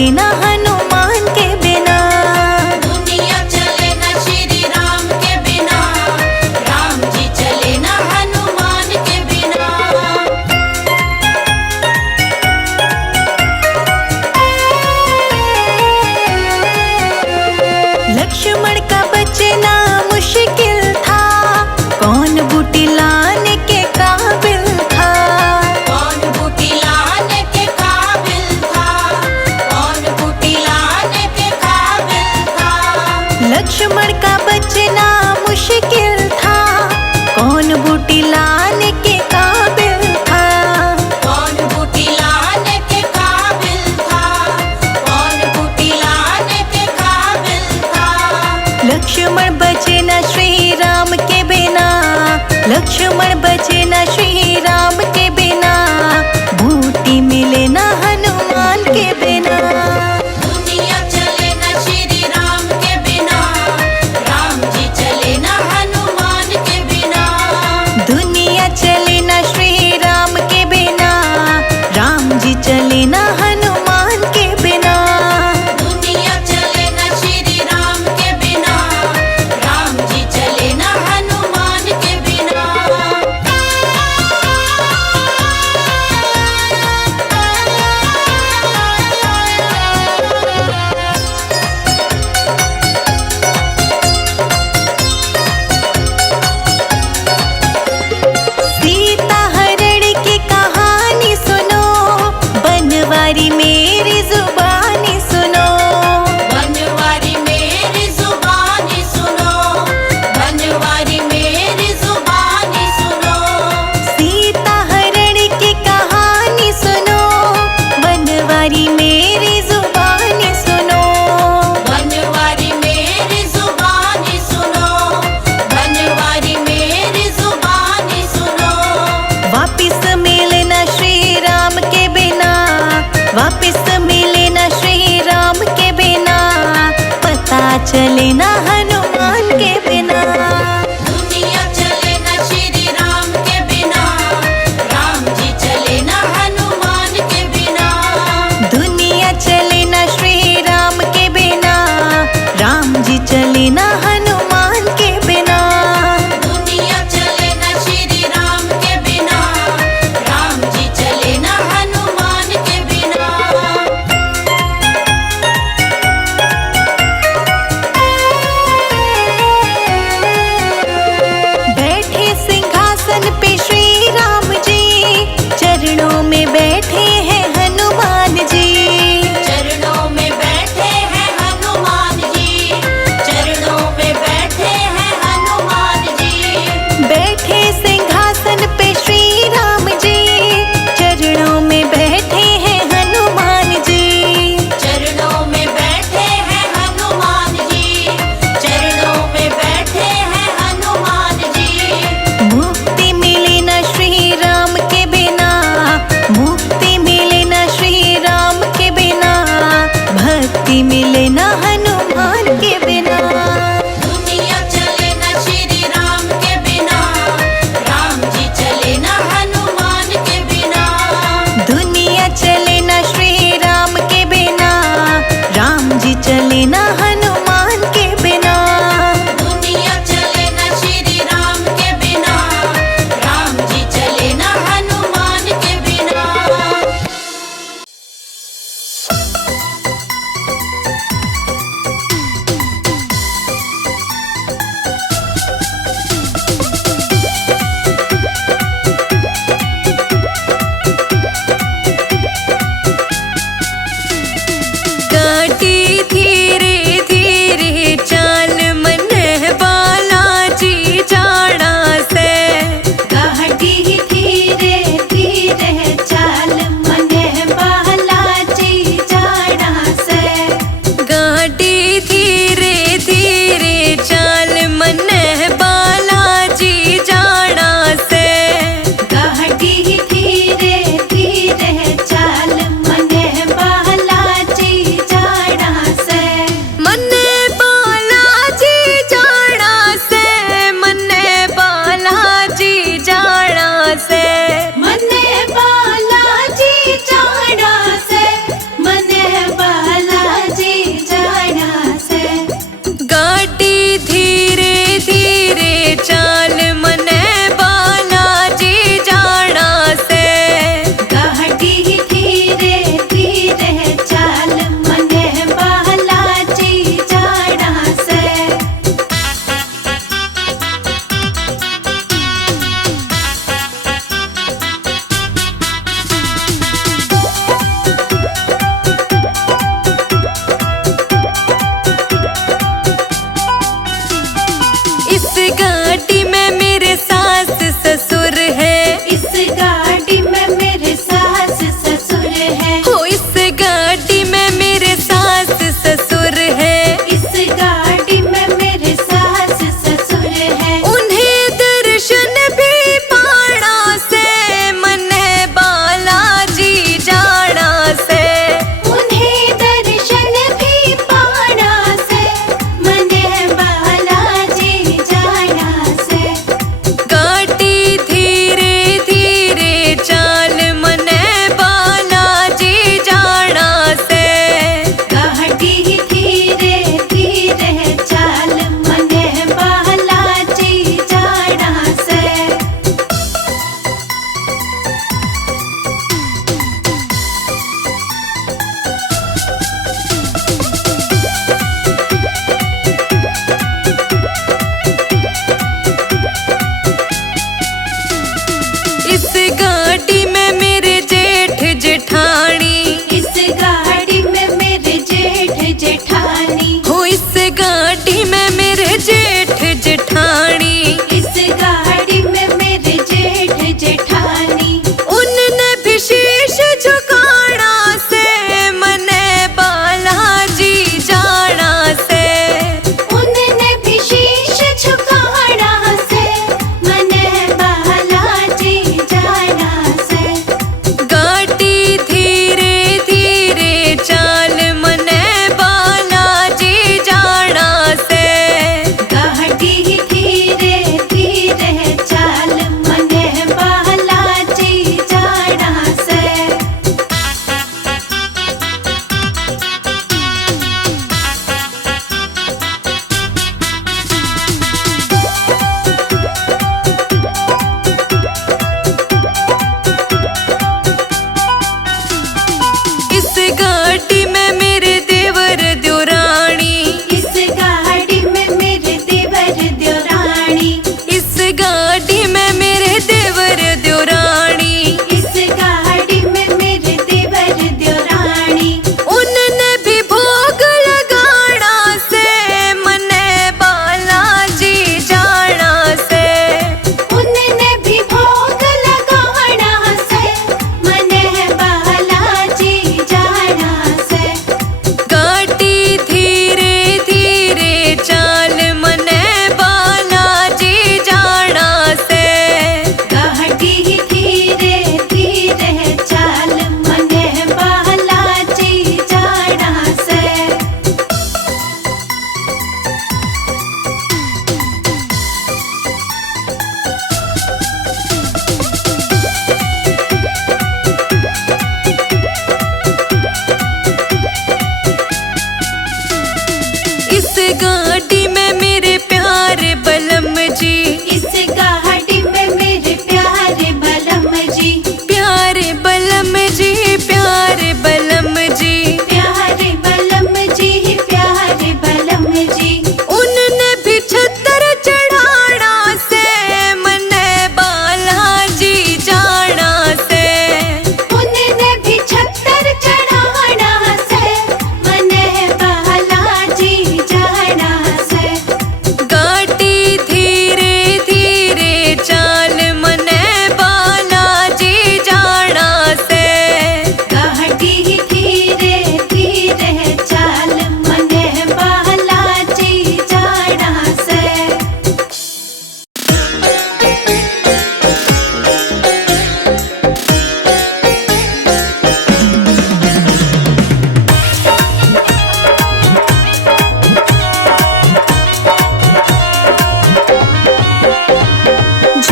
चले ना हनुमान के बिना। दुनिया चले ना श्री राम के बिना, राम जी चले ना हनुमान के बिना। लक्ष्मण का बचना मुश्किल था, कौन बूटी लाने के काबिल था। कौन बूटी लाने के काबिल था, कौन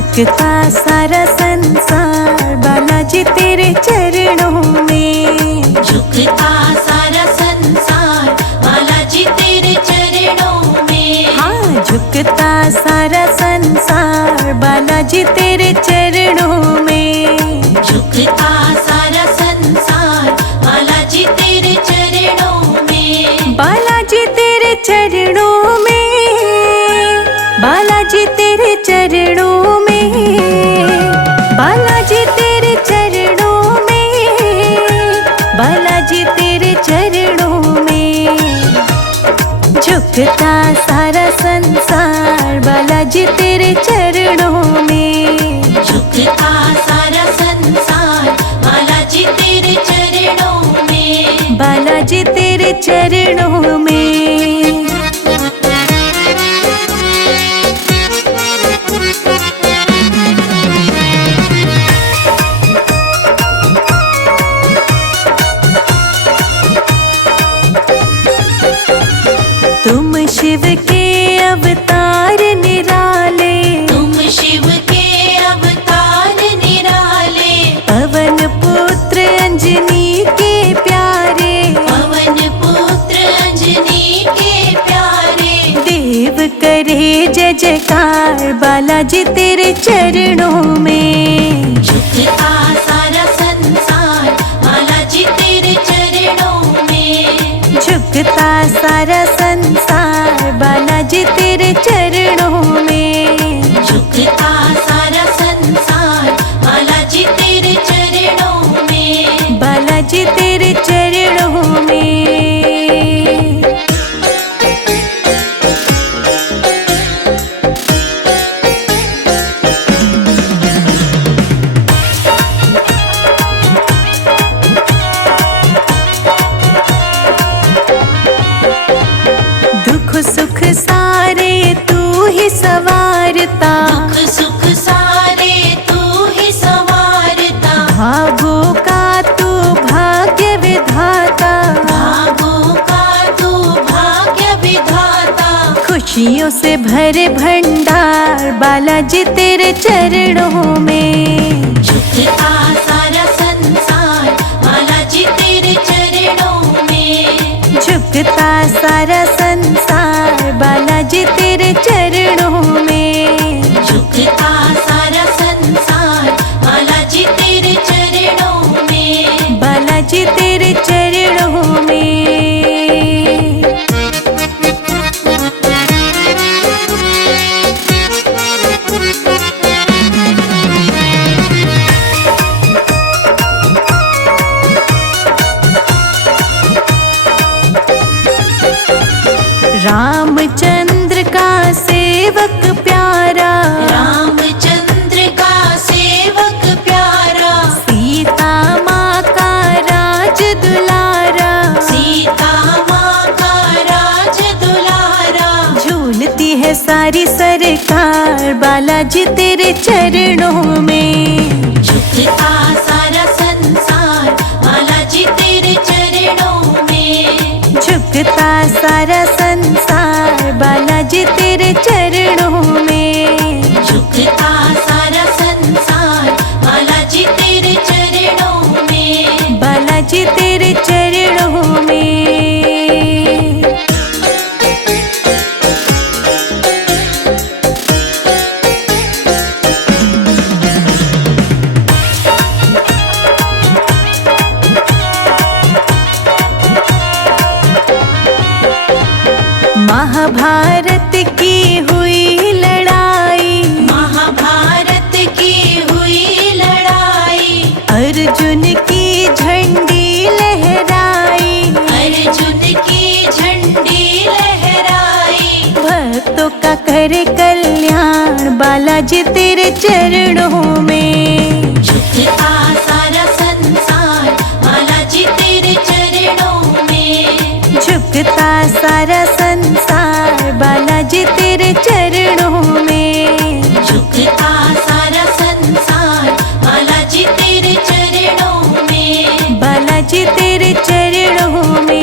झुकता सारा संसार बालाजी तेरे चरणों में। झुकता सारा संसार बालाजी तेरे चरणों में। हाँ, झुकता सारा संसार बालाजी तेरे चरणों में। झुकता सारा संसार बालाजी तेरे चरणों में। बालाजी तेरे चरणों में, बालाजी तेरे चरणों में, बालाजी तेरे चरणों में, बालाजी तेरे चरणों में। झुकता सारा संसार बालाजी तेरे चरणों में। झुकता सारा संसार बालाजी तेरे चरणों में। बालाजी तेरे चरणों में। तुम शिव के अवतार निराले, तुम शिव के अवतार निराले। पवन पुत्र अंजनी के प्यारे, पवन पुत्र अंजनी के प्यारे। देव करे जय जयकार बालाजी तेरे चरणों में। झुकता सारा संसार बालाजी तेरे चरणों में। झुकता सारा संसार बालाजी तेरे चरणों में। झुकता सारा संसार बालाजी तेरे चरणों में। बालाजी तेरे चरणों में। दुख सुख सारे तू ही सवारता, दुख सुख सारे तू ही संवारता। भागों का तू भाग्य विधाता, भागों का तू भाग्य विधाता। खुशियों से भरे भंडार बालाजी तेरे चरणों में। झुकता सारा संसार बालाजी तेरे चरणों में। झुकता सारा संसार बालाजी तेरे चरणों में। झुकता सारा संसार बालाजी तेरे चरणों में। बालाजी तेरे चरणों में। रामचंद्र का सेवक प्यारा, रामचंद्र का सेवक प्यारा। सीता माँ का राज दुलारा, सीता माँ का राज दुलारा। झूलती है सारी सरकार बालाजी तेरे चरणों में। झुकता सारा संसार बालाजी तेरे चरणों में। झुकता सारा संसार बालाजी तेरे चरणों में। झुकता सारा संसार बालाजी तेरे चरणों में। बालाजी तेरे चरणों में। महाभारत की हुई लड़ाई, महाभारत की हुई लड़ाई। अर्जुन की झंडी लहराई, अर्जुन की झंडी लहराई। भक्तों का करे कल्याण बालाजी तेरे चरणों में। झुकता सारा संसार बालाजी तेरे चरणों में। झुकता सारा संसार बालाजी तेरे चरणों में। झुकता सारा संसार बालाजी तेरे चरणों में। बालाजी तेरे चरणों में।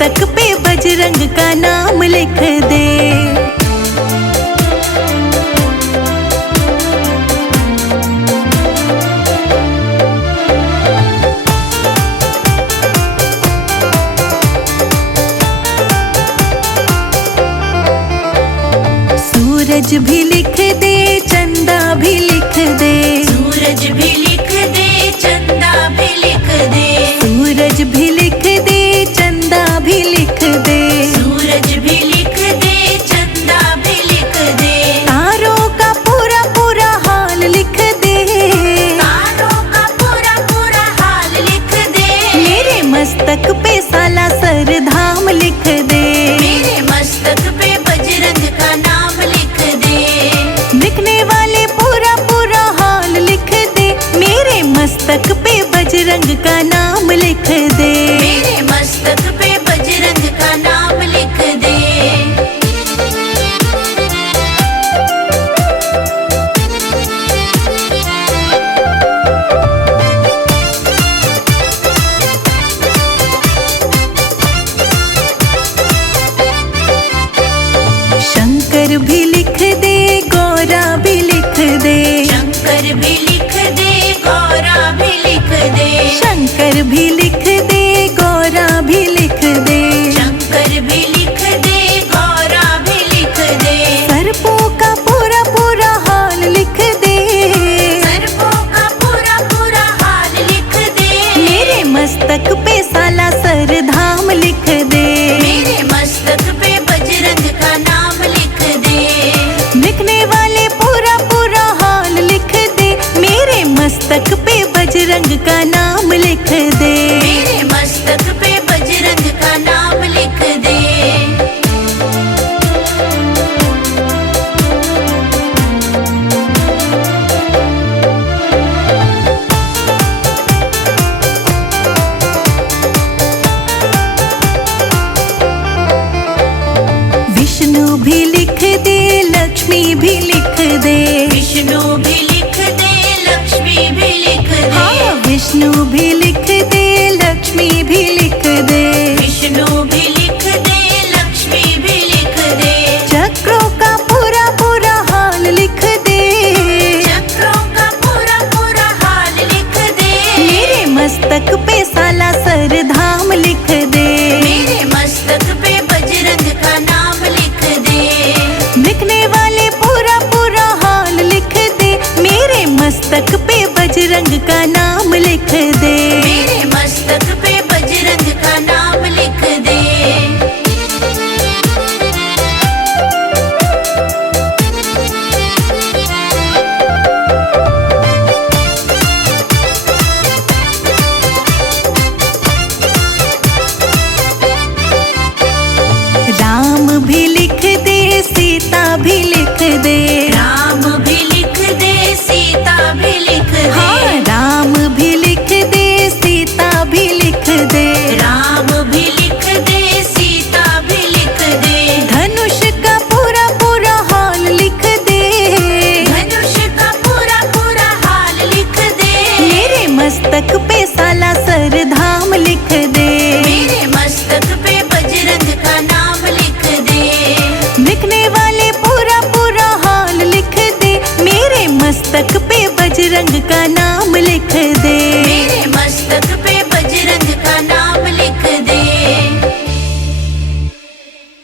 मस्तक पे बजरंग का नाम लिख दे। सूरज भी लिख दे, चंदा भी लिख दे। सूरज भी लिख दे, चंदा भी लिख दे। सूरज भी लिख दे, चंदा भी लिख दे। सूरज भी लिख दे, चंदा भी लिख दे। तारों का पूरा पूरा हाल लिख दे। तारों का पूरा पूरा हाल लिख दे। मेरे मस्तक पे साला सर धाम लिख दे। मेरे मस्तक पे बजरंग का नाम लिख दे। लिखने वाले पूरा पूरा हाल लिख दे। मेरे मस्तक पे बजरंग का नाम लिख दे। मेरे मस्तक पे बजरंग का नाम लिख दे। शंकर भी लिख दे, गौरा भी लिख दे। शंकर भी लिख दे, गौरा भी लिख दे। शंकर भी लिख दे, गौरा भी लिख दे। शंकर भी लिख दे, गौरा भी लिख दे। सर्पों का पूरा पूरा हाल लिख दे। सर्पों का पूरा पूरा हाल लिख दे। मेरे मस्तक पे साला सर धाम लिख दे। मेरे मस्तक पे बजरंग का नाम लिख दे। लिखने वाले पूरा पूरा हाल लिख दे। मेरे मस्तक पे बजरंग का नाम लिख दे। मेरे मस्तक पे बजरंग का नाम लिख दे। विष्णु भी लिख दे, लक्ष्मी भी लिख दे। विष्णु भी लिख दे, लक्ष्मी भी लिख दे। हाँ, विष्णु भी लिख दे, लक्ष्मी भी